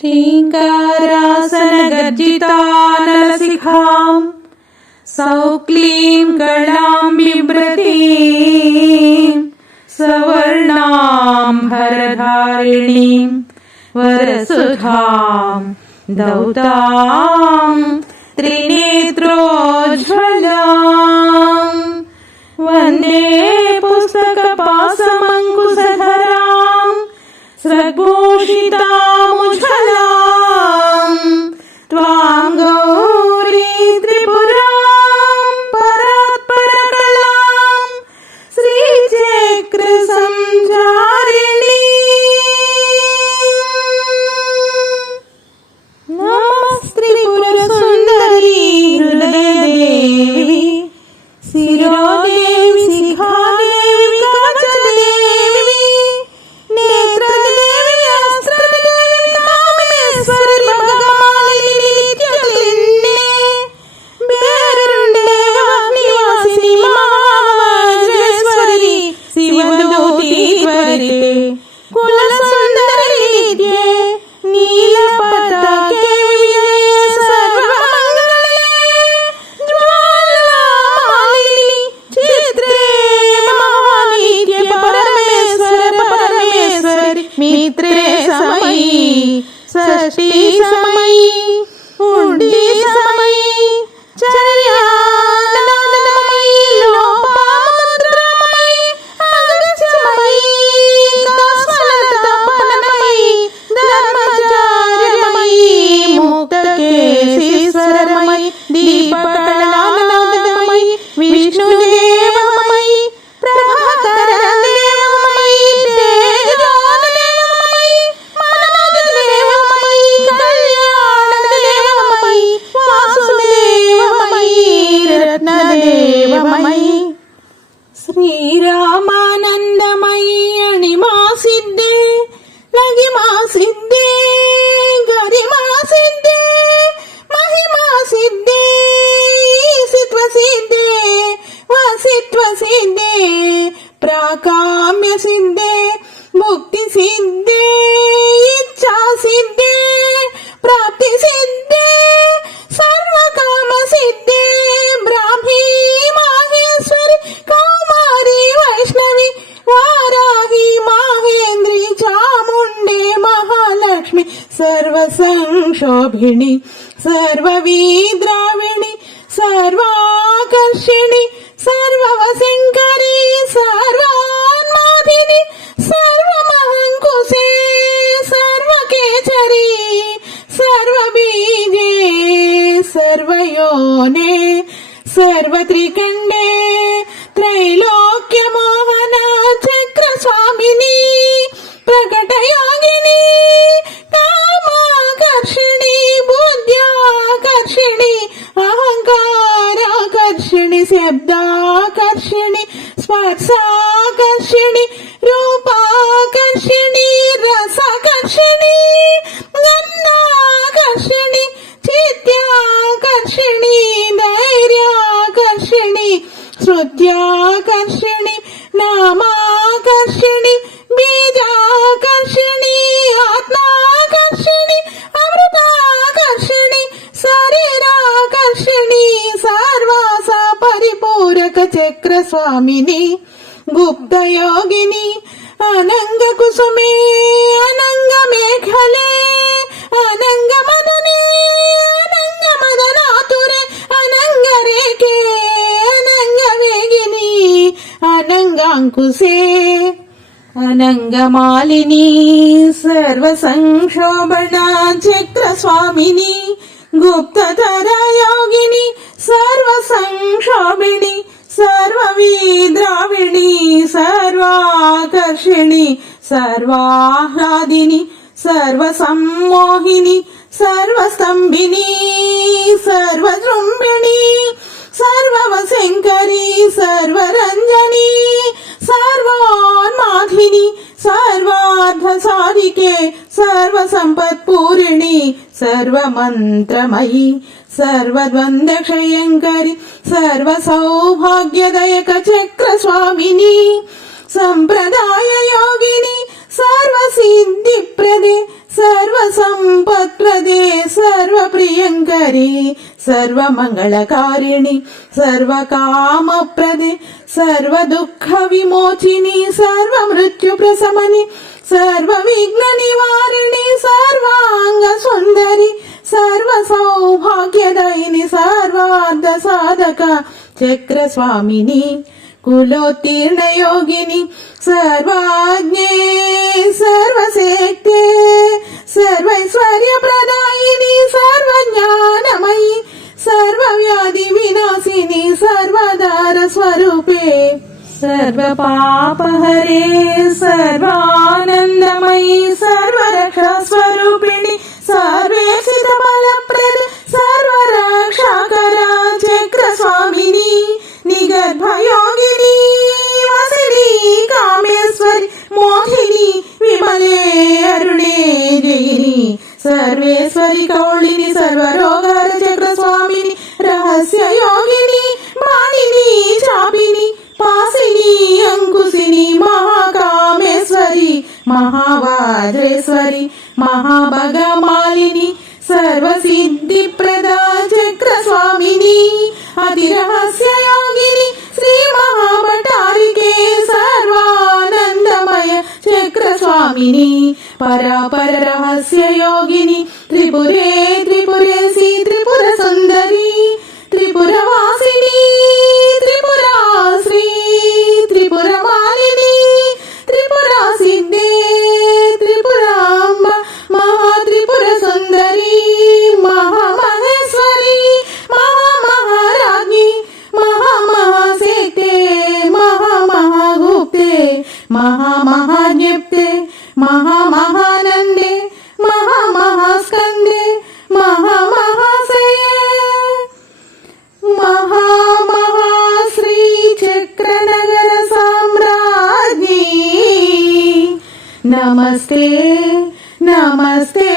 ह्रीङ्कारासनगर्जितानलशिखाम् सौक्लीं कलां बिभ्रतीं सवर्णां भरधारिणीं वरसुधां दौतां त्रिनेत्रोज्ज्वलां वन्दे पुस्तकपाशमङ्कुशधरां स्रग्भूषितामुज्ज्वलां त्वां गौरी त्रिपुरां परात्परकलां श्रीचक्रसञ्चारिणी नमस्त्रिपुरसुन्दरी हृदयदेवी शिरोदेवी शिखादेवी काचदेवी नेत्रदेवी अस्त्रदेवी कामेश्वरी भगमालिनी नित्यकलिन्ने बेरुण्डेवाग्निवासिनी महावज्रेश्वरी शिवदूती त्वरिते कुलसुन्दरी नित्ये नीलपताके विजये सर्वमङ्गले ज्वालामालिनी चित्रे महानित्ये परमेश्वरी मित्रे समयी षष्ठी समयी उण्डी समयी चर्यानन्दमयी लोपामुद्रामयी अगस्त्यमयी कास्मलतापनमयी धर्मचार्यमयी मुक्तकेशीश्वरमयी दीपकलानन्दमयी विष्णुदेवमयी प्रभाकरदेवमयी तेजोदेवमयी मनोजदेवमयी कल्याणदेवमयी वासुदेवमयी रत्नदेवमयी श्रीरामानन्दमयी अणिमा सिद्धे लगिमा सिद्धे गरिमा सिद्धे महिमा सिद्धे ईशित्व सिद्धे वसित्व सिद्धे प्राकाम्य सिद्धे मुक्ति सिद्धे इच्छा सिद्धे प्राप्ति सिद्धे सर्वकाम सिद्धे ब्राह्मी माहेश्वरी कौमारी वैष्णवी वाराही माहेन्द्री चामुण्डे महालक्ष्मी सर्वसंक्षोभिणी सर्वविद्राविणी सर्वाकर्षिणी सर्ववशङ्करी सर्वान्मादिनी सर्वमहङ्कुशे सर्वकेचरी सर्वबीजे सर्वयोने सर्वत्रिकण्डे त्रैलोक्यमोहना चक्रस्वामिनी प्रकटयोगिनी कामाकर्षिणी बुद्ध्याकर्षिणी अहङ्काराकर्षिणी शब्दाकर्षिणी स्पर्शाकर्षिणी रूपाकर्षिणी रसाकर्षिणी गन्धाकर्षिणी चित्याकर्षिणी धैर्याकर्षिणी श्रुत्याकर्षिणी नामाकर्षिणी बीजाकर्षिणी आत्माकर्षिणी अमृताकर्षिणी शरीराकर्षिणी सर्वासा परिपूरक चक्र स्वामिनी गुप्त योगिनी अनंग कुसुमे अनंग मेखले अनंग मदने अनंग मदनातुरे अनंग रेखे अनंग वेगिनी अनंगांकुशे अनंगमालिनी सर्वसंक्षोभणा चक्र स्वामिनी गुप्तधरा योगिनी सर्वसंक्षोभिणी सर्वविद्राविणी सर्वाकर्षिणी सर्वाह्लादिनी सर्वसम्मोहिनी सर्वस्तंभिनी सर्वजृंभिणी सर्ववशङ्करी सर्वरञ्जनी सर्वोन्मादिनी सर्वार्थसाधिके सर्वसम्पत्पूरिणी सर्वमन्त्रमयी सर्वद्वन्द्वक्षयङ्करी सर्वसौभाग्यदायक चक्रस्वामिनी सम्प्रदाय योगिनी सर्वसिद्धिप्रदे सर्वसम्पत्प्रदे सर्वप्रियङ्करी सर्वमङ्गलकारिणि सर्वकामप्रदे सर्वदुःखविमोचिनि सर्वमृत्युप्रशमनि सर्वविघ्ननिवारिणि सर्वाङ्गसुन्दरि सर्वसौभाग्यदायिनि सर्वार्थसाधक चक्रस्वामिनि कुलोत्तीर्णयोगिनि सर्वाज्ञे सर्वशक्ते सर्वैश्वर्यप्रदायिनि सर्वज्ञानमयि सर्वव्याधिविनाशिनि सर्वदारस्वरूपे सर्वपापहरे सर्वानन्दमयि सर्वरक्षास्वरूपिणि सर्वेक्षितफलप्रदे सर्वरक्षाकरा चक्रस्वामिनि निगर्भयोगिनी वसिनी कामेश्वरी मोहिनी विमले अरुणे जयिनी सर्वेश्वरी कौलिनी सर्वरोगहर चक्रस्वामिनी रहस्ययोगिनी मानिनी चापिनी पासिनी अंकुशिनी महाकामेश्वरी महावाज्रेश्वरी महाभगमालिनी सर्वसिद्धिप्रदा चक्रस्वामिनी अतिरहस्ययोगिनी श्री महाभट्टारिके सर्वानन्दमय चक्रस्वामिनी परापर रहस्ययोगिनी त्रिपुरे त्रिपुरेसी त्रिपुरसुन्दरी त्रिपुरवासिनी त्रिपुराश्री त्रिपुरमालिनी त्रिपुरासिद्धे त्रिपुराम्ब महात्रिपुरसुन्दरी महामहेश्वरी महामहाराज्ञी महामहाशक्ते महामहागुप्ते महामहाज्ञप्ते महामहानन्दे महामहास्कन्दे महामहाशये महामहाश्री चक्रनगर साम्राज्ञी नमस्ते नमस्ते